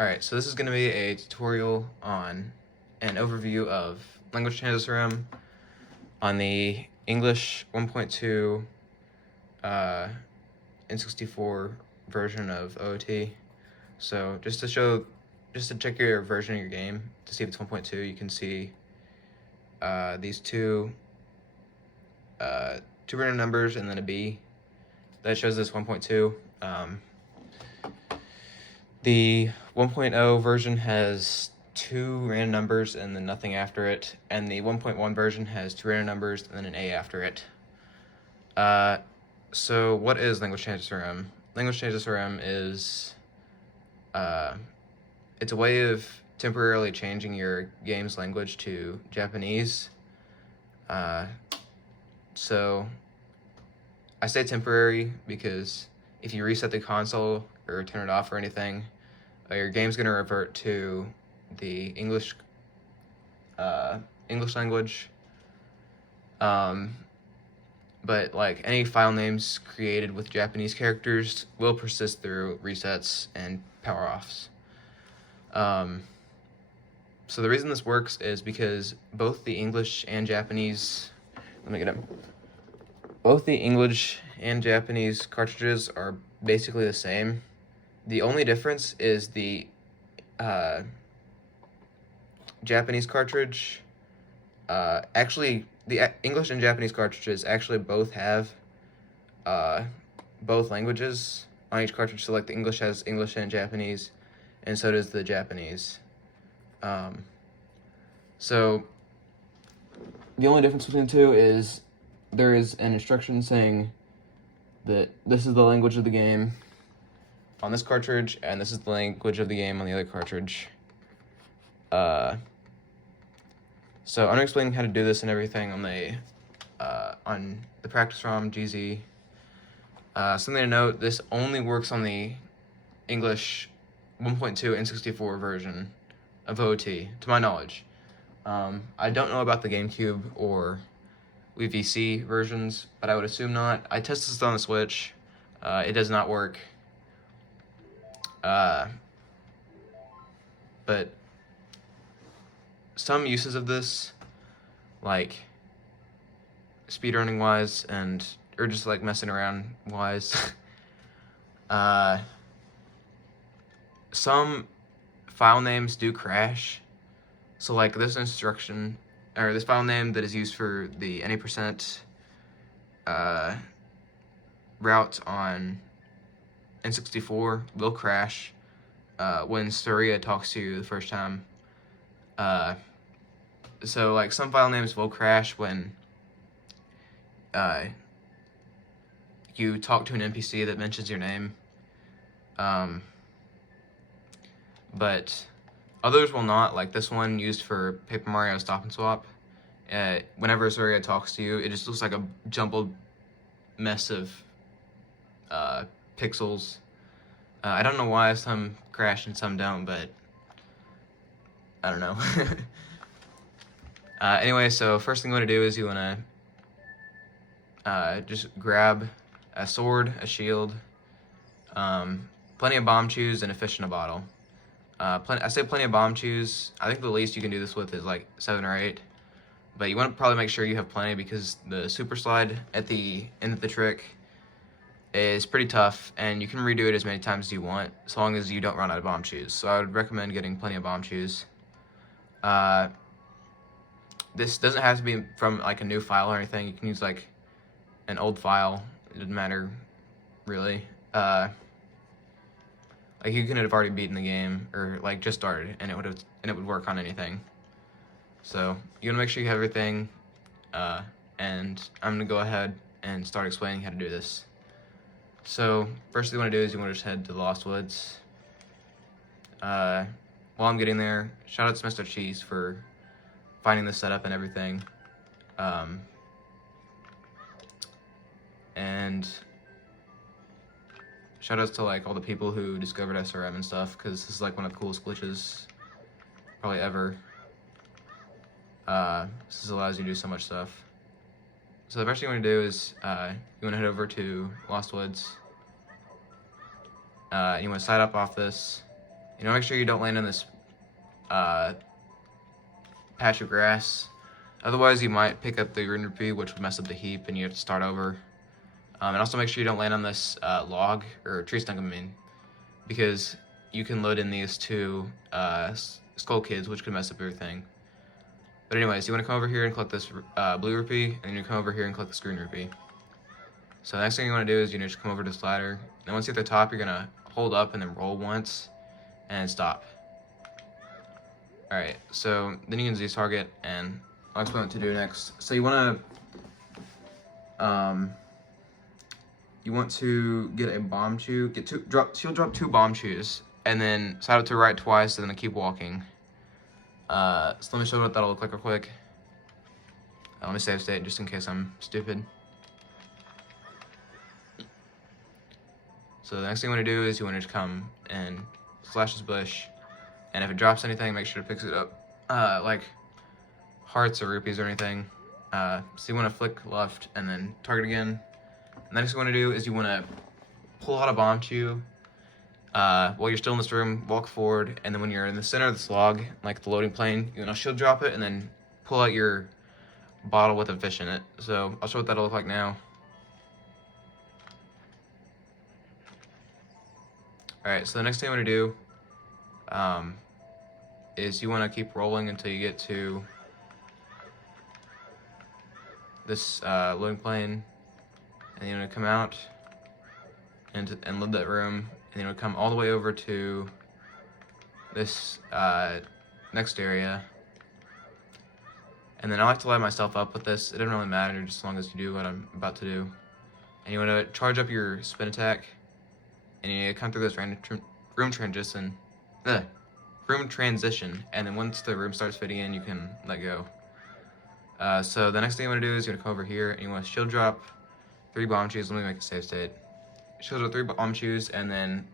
Alright, so this is going to be a tutorial on an overview of language change SRM on the English 1.2 N64 version of OoT. So just to check your version of your game to see if it's 1.2, you can see these two random numbers and then a B that shows this 1.2. The 1.0 version has 2 random numbers and then nothing after it, and the 1.1 version has 2 random numbers and then an A after it. So what is language change SRM? Language change SRM is it's a way of temporarily changing your game's language to Japanese. So I say temporary because if you reset the console or turn it off or anything, your game's going to revert to the English language. But like any file names created with Japanese characters will persist through resets and power offs. So the reason this works is because both the English and Japanese, both the English and Japanese cartridges are basically the same. The only difference is the Japanese cartridge. Actually, the English and Japanese cartridges actually both have both languages on each cartridge. So like the English has English and Japanese, and so does the Japanese. So the only difference between the two is there is an instruction saying that this is the language of the game on this cartridge, and this is the language of the game on the other cartridge. So I'm gonna explain how to do this and everything on the practice ROM GZ. Something to note: this only works on the English 1.2 N64 version of OoT, to my knowledge. I don't know about the GameCube or VC versions, but I would assume not. I tested this on the Switch. It does not work. But some uses of this, like speedrunning wise or just like messing around wise, some file names do crash. So like this instruction, or this file name that is used for the any percent route on N64 will crash when Surya talks to you the first time. So like some file names will crash when you talk to an NPC that mentions your name. But others will not, like this one used for Paper Mario Stop and Swap. Whenever Surya talks to you, it just looks like a jumbled mess of pixels. I don't know why some crash and some don't, but I don't know. Anyway, so first thing you want to do is you want to just grab a sword, a shield, plenty of bomb chews, and a fish in a bottle. I say plenty of bomb chews. I think the least you can do this with is like 7 or 8. But you want to probably make sure you have plenty because the super slide at the end of the trick is pretty tough, and you can redo it as many times as you want, as long as you don't run out of bomb chews. So I would recommend getting plenty of bomb chews. This doesn't have to be from like a new file or anything. You can use like an old file. It doesn't matter, really. Like you could have already beaten the game or like just started, and it would work on anything. So you want to make sure you have everything, and I'm gonna go ahead and start explaining how to do this. So first thing you want to do is you want to just head to the Lost Woods. While I'm getting there, shout out to MrCheeze for finding the setup and everything. And shout outs to like all the people who discovered SRM and stuff, because this is like one of the coolest glitches probably ever. This allows you to do so much stuff. So the first thing you want to do is you want to head over to Lost Woods. You want to side up off this, You know, make sure you don't land on this patch of grass. Otherwise, you might pick up the green rupee, which would mess up the heap, and you have to start over. And also make sure you don't land on this log, or tree stump, I mean, because you can load in these two skull kids, which could mess up everything. But anyways, you want to come over here and collect this blue rupee, and you come over here and collect this green rupee. So the next thing you want to do is you just come over to this ladder, and once you hit the top, you're going to hold up and then roll once, and stop. Alright, so then you can Z-target, and I'll explain what to do next. So you want to get a bomb chew, she'll drop 2 bomb chews, and then slide it to the right twice, and then keep walking. So let me show you what that'll look like real quick. Let me save state just in case I'm stupid. So the next thing you want to do is you want to just come and slash this bush, and if it drops anything, make sure to pick it up, like hearts or rupees or anything. So you want to flick left and then target again. And the next thing you want to do is you want to pull out a bomb chew while you're still in this room, walk forward, and then when you're in the center of this log, like the loading plane, you want to shield drop it and then pull out your bottle with a fish in it. So I'll show what that'll look like now. Alright, so the next thing you want to do is you want to keep rolling until you get to this loading plane, and you want to come out and load that room, and you want to come all the way over to this next area. And then I like to light myself up with this. It doesn't really matter, just as long as you do what I'm about to do. And you want to charge up your spin attack, and you come through this room transition, and then once the room starts fitting in, you can let go. So the next thing you want to do is you're going to come over here, and you want to shield drop 3 bomb chews. Let me make a save state. Shield drop 3 bomb chews, and then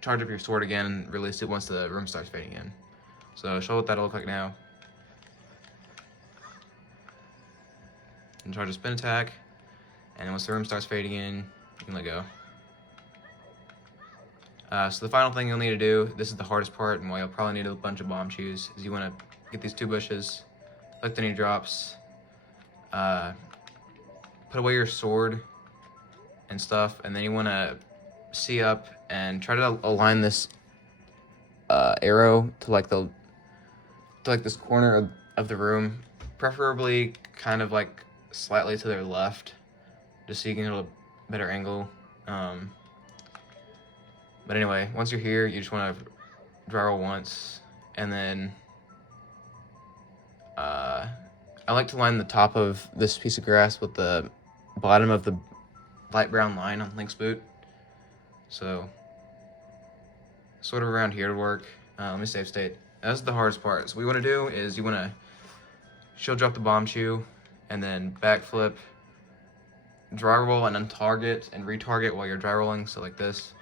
charge up your sword again and release it once the room starts fading in. So show what that'll look like now. And charge a spin attack, and then once the room starts fading in, you can let go. So the final thing you'll need to do, this is the hardest part, and why you'll probably need a bunch of bomb chews, is you want to get these 2 bushes, collect any drops, put away your sword and stuff, and then you want to see up and try to align this arrow to like this corner of the room, preferably kind of like slightly to their left, just so you can get a better angle. But anyway, once you're here, you just want to dry roll once, and then I like to line the top of this piece of grass with the bottom of the light brown line on Link's boot. So sort of around here to work. Let me save state. That's the hardest part. So what you want to do is you want to shield drop the bomb chew, and then backflip, dry roll and untarget and retarget while you're dry rolling, so like this.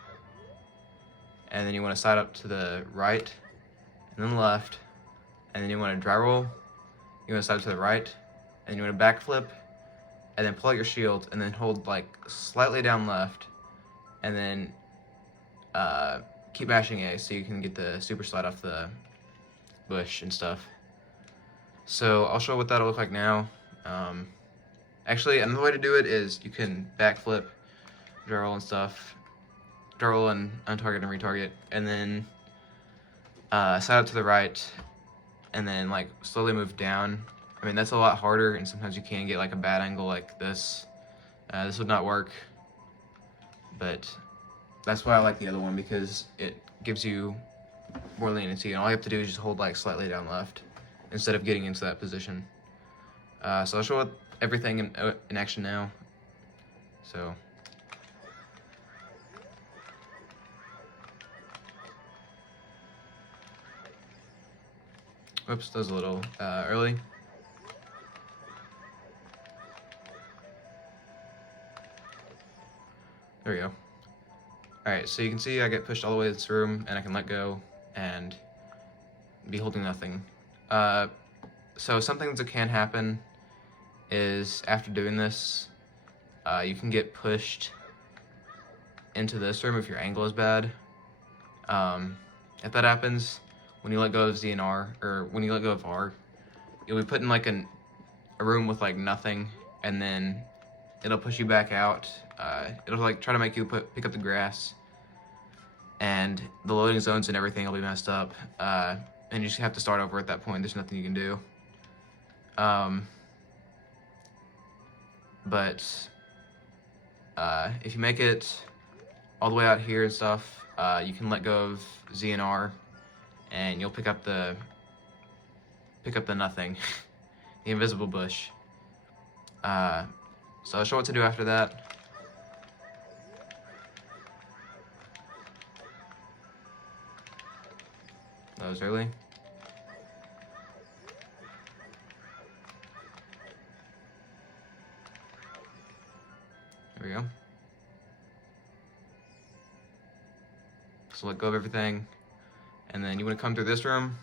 And then you want to side up to the right, and then left, and then you want to dry roll, you want to side up to the right, and you want to backflip, and then pull out your shield, and then hold like slightly down left, and then keep mashing A so you can get the super slide off the bush and stuff. So I'll show what that'll look like now. Actually, another way to do it is you can backflip, dry roll and stuff, dry roll and untarget and retarget, and then side up to the right, and then like slowly move down. I mean, that's a lot harder, and sometimes you can get like a bad angle like this. This would not work, but that's why I like the other one, because it gives you more leniency, and all you have to do is just hold like slightly down left instead of getting into that position. So I'll show everything in action now. So whoops, that was a little early. There we go. Alright, so you can see I get pushed all the way to this room, and I can let go and be holding nothing. So some things that can happen is after doing this, you can get pushed into this room if your angle is bad. If that happens, when you let go of Z and R, or when you let go of R, you'll be put in like a room with like nothing, and then it'll push you back out. It'll like try to make you pick up the grass, and the loading zones and everything will be messed up. And you just have to start over at that point. There's nothing you can do. But if you make it all the way out here and stuff, you can let go of Z and R, and you'll pick up the nothing, the invisible bush. So I'll show what to do after that. That was early. There we go. So let go of everything, and then you want to come through this room,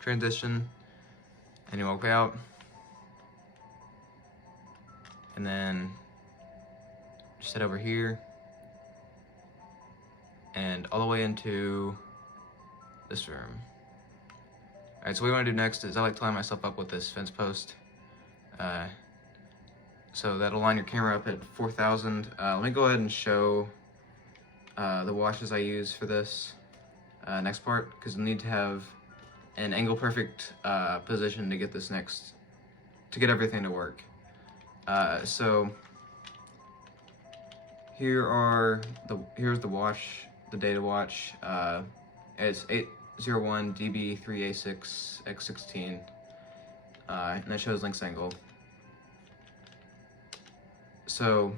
transition, and you walk out, and then just head over here, and all the way into this room. Alright, so what we want to do next is I like to line myself up with this fence post. So that'll line your camera up at 4,000. Let me go ahead and show the washes I use for this next part, because you'll need to have an angle perfect position to get this to get everything to work. So here's the wash, the data watch. It's 801 DB3A6 X16, and that shows lynx angle. So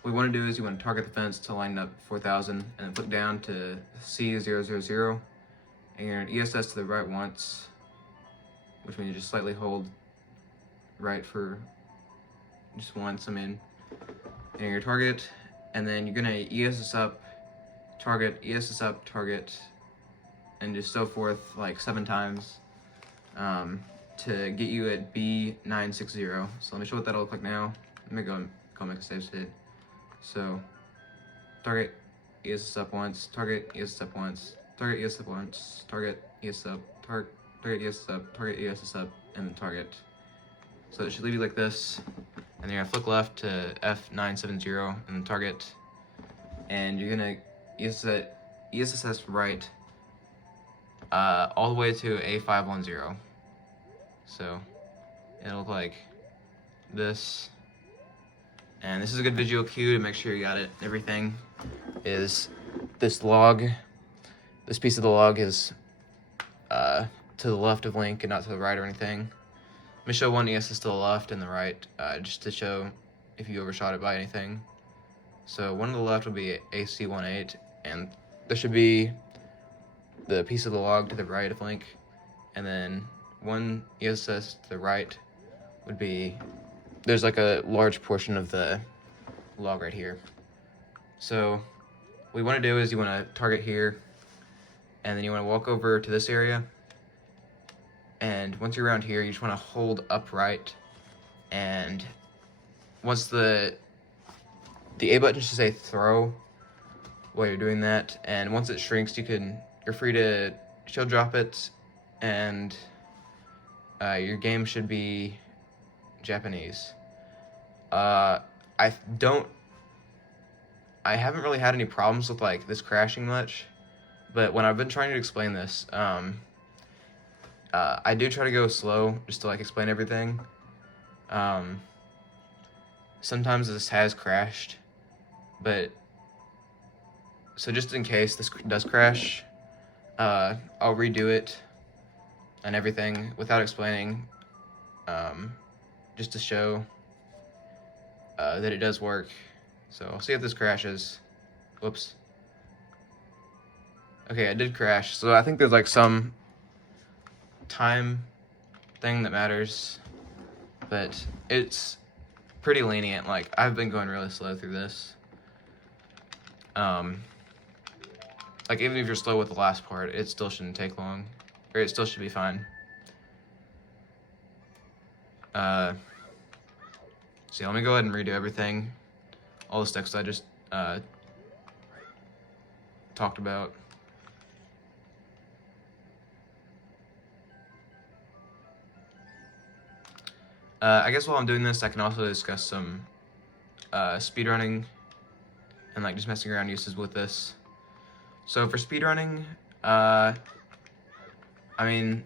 what you want to do is you want to target the fence to line up 4,000, and then flick down to C000, and you're going to ESS to the right once, which means you just slightly hold right for just once, and your target, and then you're going to ESS up, target, ESS up, target, and just so forth like 7 times to get you at B960. So let me show what that'll look like now. Let me go make a save state. So target, ESS up once, target, ESS up once, target, ESS up once, target, ESS up, target, ESS up, target, ESS up, and then target. So it should leave you like this, and you're gonna flick left to F970 and then target, and you're gonna ESS right all the way to A510. So it'll look like this. And this is a good visual cue to make sure you got it. Everything is this log. This piece of the log is to the left of Link and not to the right or anything. Let me show one ESS to the left and the right, just to show if you overshot it by anything. So one to the left will be AC18, and there should be the piece of the log to the right of Link, and then one ESS to the right would be, there's like a large portion of the log right here. So what you want to do is you want to target here, and then you want to walk over to this area, and once you're around here, you just want to hold upright, and once the A button should say throw while you're doing that, and once it shrinks, you're free to shield drop it, and your game should be Japanese. I haven't really had any problems with like this crashing much, but when I've been trying to explain this, I do try to go slow just to like explain everything. Sometimes this has crashed, but so just in case this does crash, I'll redo it and everything without explaining, just to show that it does work. So I'll see if this crashes. Whoops. Okay, it did crash. So I think there's like some time thing that matters, but it's pretty lenient. Like, I've been going really slow through this. Like, even if you're slow with the last part, it still shouldn't take long, or it still should be fine. So yeah, let me go ahead and redo everything, all the steps I just talked about. I guess while I'm doing this, I can also discuss some speedrunning and like just messing around uses with this. So for speedrunning, I mean,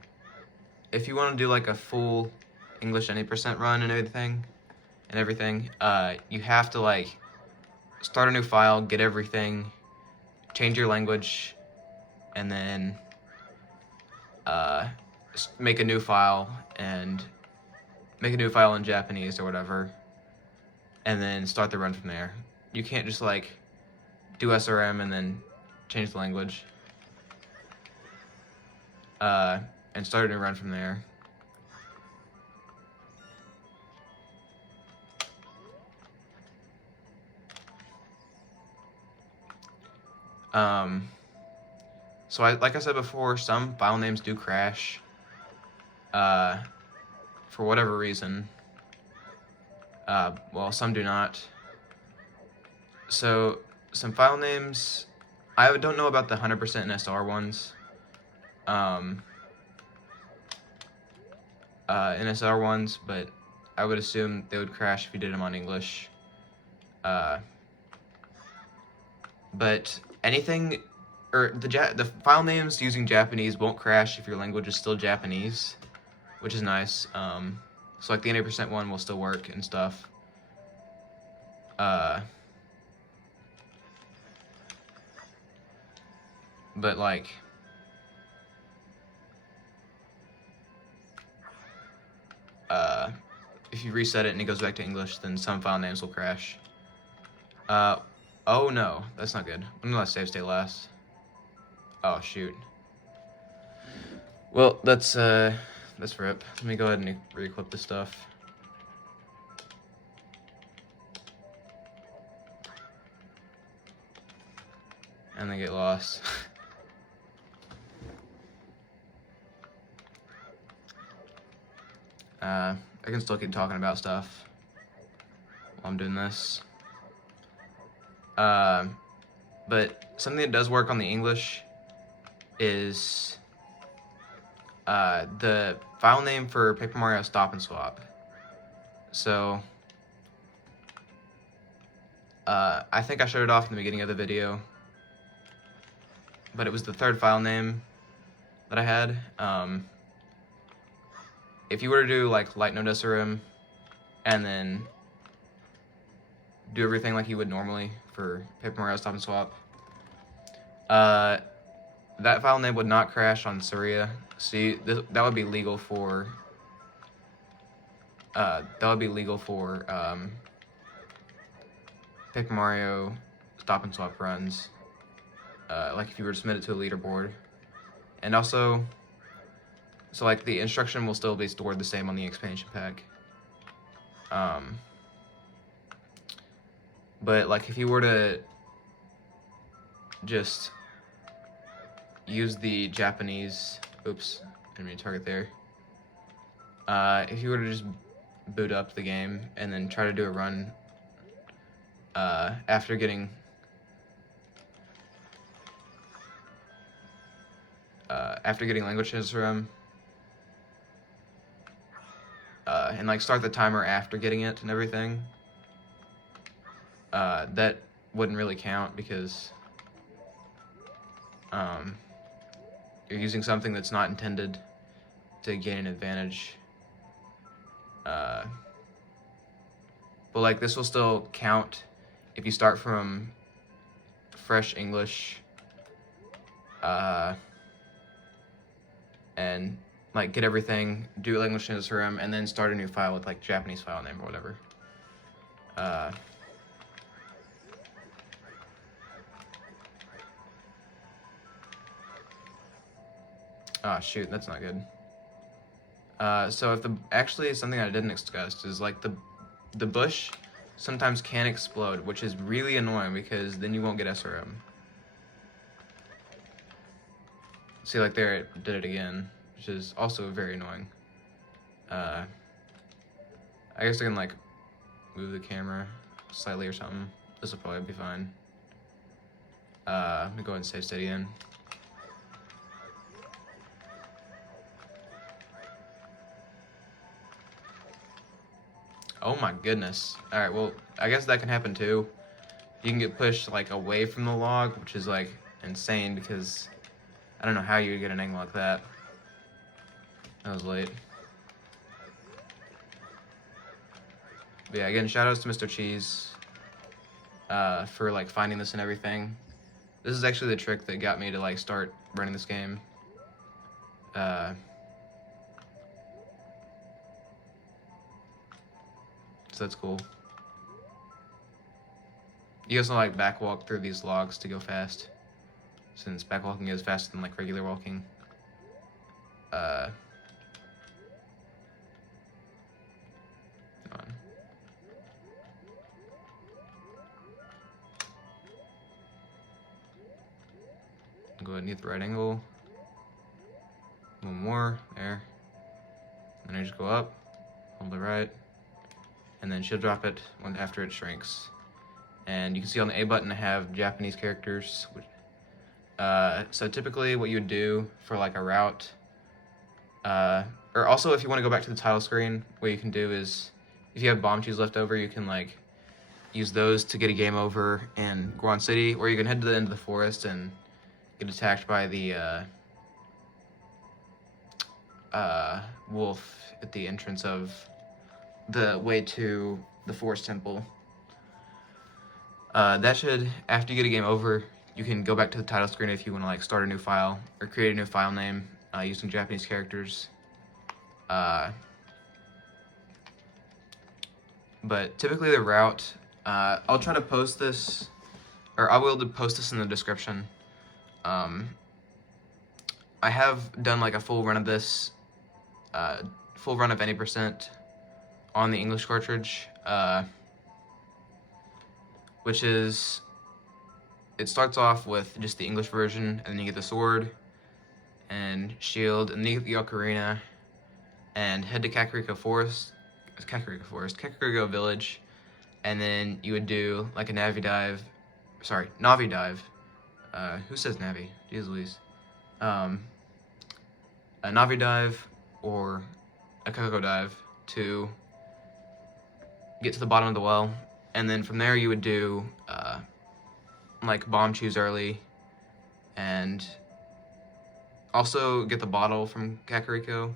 if you want to do like a full English 90% run and everything, you have to like start a new file, get everything, change your language, and then make a new file and make a new file in Japanese or whatever, and then start the run from there. You can't just like do SRM and then change the language and start a new run from there. So like I said before, some file names do crash for whatever reason. Well, some do not. So some file names, I don't know about the 100% NSR ones. NSR ones, but I would assume they would crash if you did them on English. But anything, or the file names using Japanese won't crash if your language is still Japanese, which is nice. So like the 80% one will still work and stuff. But like, if you reset it and it goes back to English, then some file names will crash. Oh no, that's not good. When did I save state last? Oh shoot. Well, that's rip. Let me go ahead and re-equip this stuff. And then get lost. I can still keep talking about stuff while I'm doing this. But something that does work on the English is the file name for Paper Mario Stop and Swap. So I think I showed it off in the beginning of the video, but it was the third file name that I had. If you were to do like light node SRM and then do everything like you would normally for Paper Mario Stop and Swap, that file name would not crash on Surya. See, that would be legal for Paper Mario Stop and Swap runs. Like if you were to submit it to a leaderboard, and also, so like the instruction will still be stored the same on the expansion pack. But like if you were to just use the Japanese, oops, didn't mean to target there. If you were to just boot up the game and then try to do a run after getting language SRM, and like start the timer after getting it and everything, that wouldn't really count because you're using something that's not intended to gain an advantage. But like this will still count if you start from fresh English and like get everything, do language SRM, and then start a new file with like Japanese file name or whatever. Oh shoot, that's not good. So if actually something I didn't discuss is like the bush sometimes can explode, which is really annoying because then you won't get SRM. See, like there it did it again, which is also very annoying. I guess I can like move the camera slightly or something. This will probably be fine. Let me go ahead and save state again. Oh my goodness. Alright, well, I guess that can happen too. You can get pushed, like, away from the log, which is, like, insane because I don't know how you would get an angle like that. That was late. But yeah, again, shoutouts to MrCheeze for, like, finding this and everything. This is actually the trick that got me to, like, start running this game. So that's cool. You also, like, backwalk through these logs to go fast, since backwalking is faster than, like, regular walking. Come on. Go ahead and hit the right angle. One more, there. Then I just go up, hold it right, and then she'll drop it when after it shrinks. And you can see on the A button I have Japanese characters. So typically what you would do for like a route, or also if you want to go back to the title screen, what you can do is, if you have bomb cheese left over, you can like use those to get a game over in Guan City, or you can head to the end of the forest and get attacked by the wolf at the entrance of the way to the forest temple. That should, after you get a game over, you can go back to the title screen if you want to like start a new file or create a new file name using Japanese characters. But typically the route, I'll try to post this, or I will post this in the description. I have done like a full run of this, full run of any percent on the English cartridge, which is, it starts off with just the English version, and then you get the sword and shield, and then you get the ocarina, and head to Kakariko Village, and then you would do like a Navi dive. Who says Navi? Jeez Louise. A Navi dive or a Coco dive to get to the bottom of the well, and then from there you would do like bomb cheese early, and also get the bottle from Kakariko,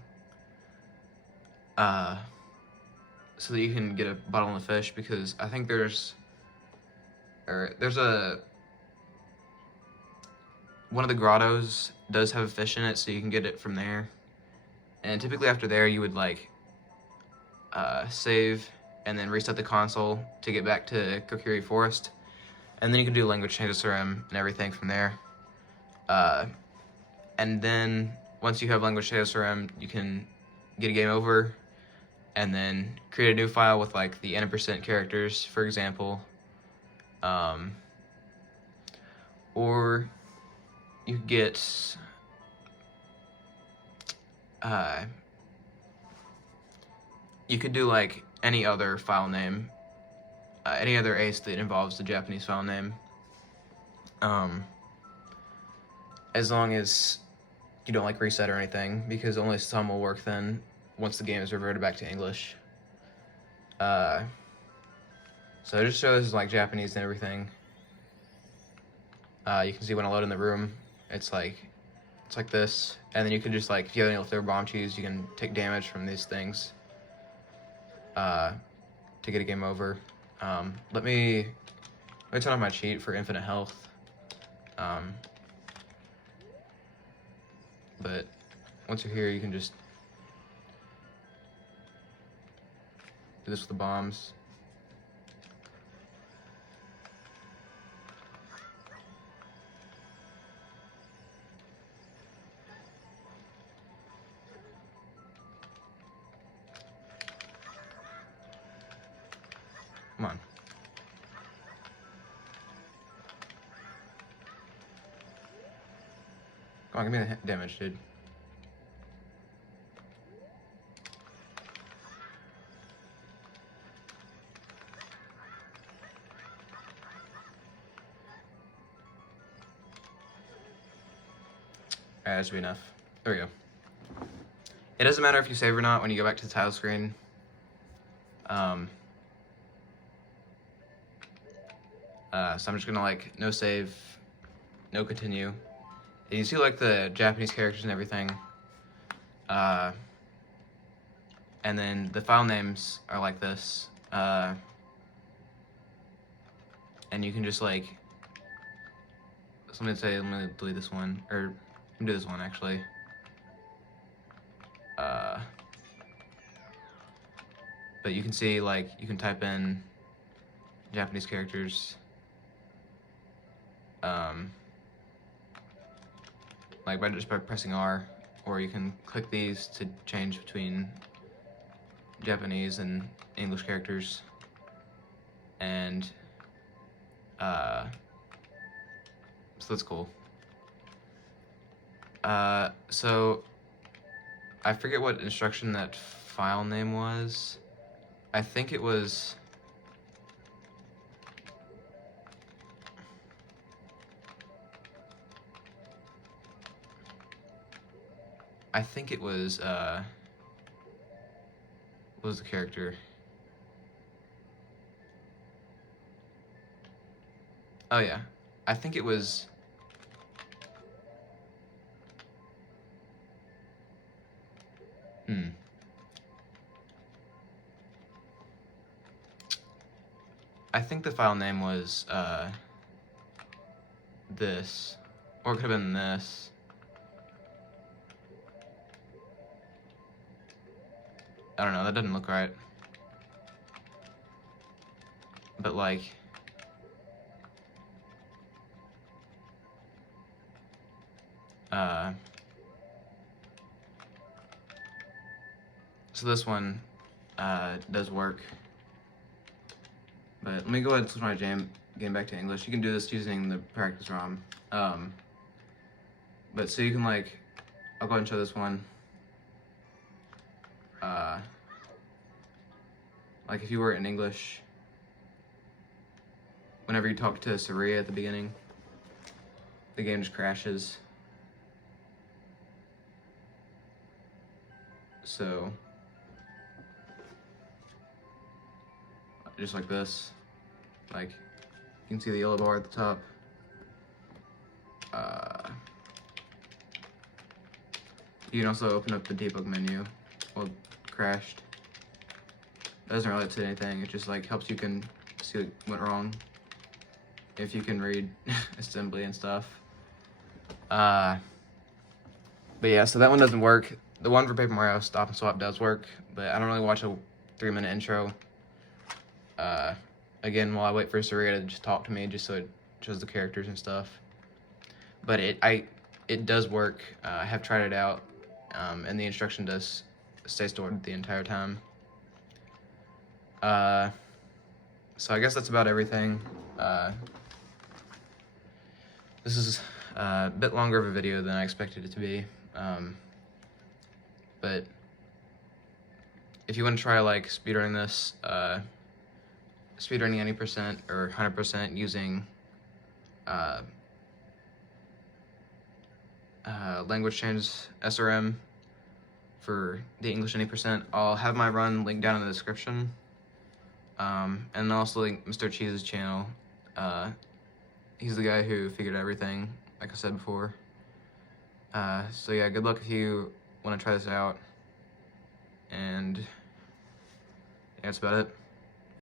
so that you can get a bottle and a fish, because I think there's one of the grottos does have a fish in it, so you can get it from there. And typically after there you would like save and then reset the console to get back to Kokiri Forest, and then you can do language change SRM and everything from there. And then once you have language change SRM, you can get a game over and then create a new file with like the N% characters, for example, or you get you could do like any other file name, any other ace that involves the Japanese file name, as long as you don't like reset or anything, because only some will work then once the game is reverted back to English. So it just shows like Japanese and everything. You can see when I load in the room, it's like this, and then you can just like, if you have any leftover bomb cheese, you can take damage from these things to get a game over. Let me turn on my cheat for infinite health. But once you're here, you can just do this with the bombs. Come on. Come on, give me the damage, dude. Alright, that should be enough. There we go. It doesn't matter if you save or not when you go back to the title screen. So I'm just gonna like no save, no continue. And you see like the Japanese characters and everything. And then the file names are like this. And you can just like, so let me delete this one, or let me do this one actually. But you can see like, you can type in Japanese characters. Like by pressing R, or you can click these to change between Japanese and English characters. And so that's cool. So I forget what instruction that file name was. I think it was what was the character? Oh yeah, I think it was I think the file name was this, or it could have been this. I don't know, that doesn't look right. But like, so this one does work. But let me go ahead and switch my game back to English. You can do this using the practice ROM. But so you can like, I'll go ahead and show this one. Like if you were in English, whenever you talk to Saria at the beginning, the game just crashes. So, just like this, like you can see the yellow bar at the top. You can also open up the debug menu. Well, it crashed. That doesn't relate to anything. It just like helps you can see what went wrong if you can read assembly and stuff. But yeah, so that one doesn't work. The one for Paper Mario Stop and Swap does work, but I don't really watch a 3-minute intro. Again, while I wait for Saria to just talk to me, just so it shows the characters and stuff. But it does work. I have tried it out, and the instruction does stay stored the entire time. So I guess that's about everything. This is a bit longer of a video than I expected it to be. But if you want to try like speedrunning this, speedrunning any percent or 100% using language change SRM for the English any percent, I'll have my run linked down in the description. And I'll also link MrCheeze's channel. He's the guy who figured everything, like I said before. So yeah, good luck if you want to try this out. And yeah, that's about it.